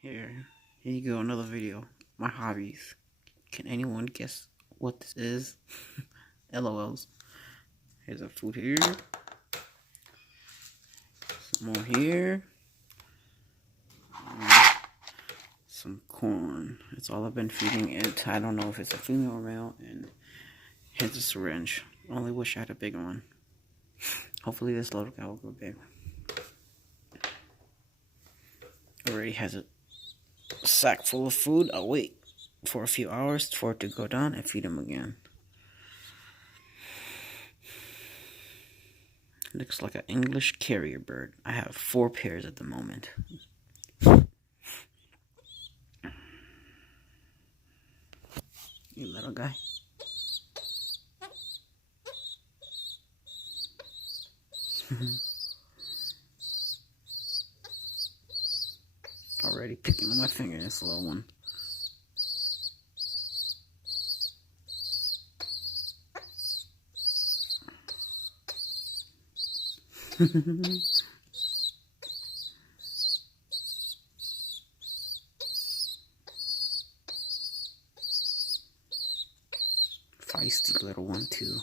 Here you go, another video. My hobbies. Can anyone guess what this is? LOLs. Here's our food here. Some more here. Some corn. That's all I've been feeding it. I don't know if it's a female or male. And here's a syringe. Only wish I had a bigger one. Hopefully this little guy will go big. Already has a sack full of food. I'll wait for a few hours for it to go down and feed him again. Looks like an English carrier bird. I have 4 pairs at the moment. You little guy. Already picking on my finger, this little one. Feisty little one too.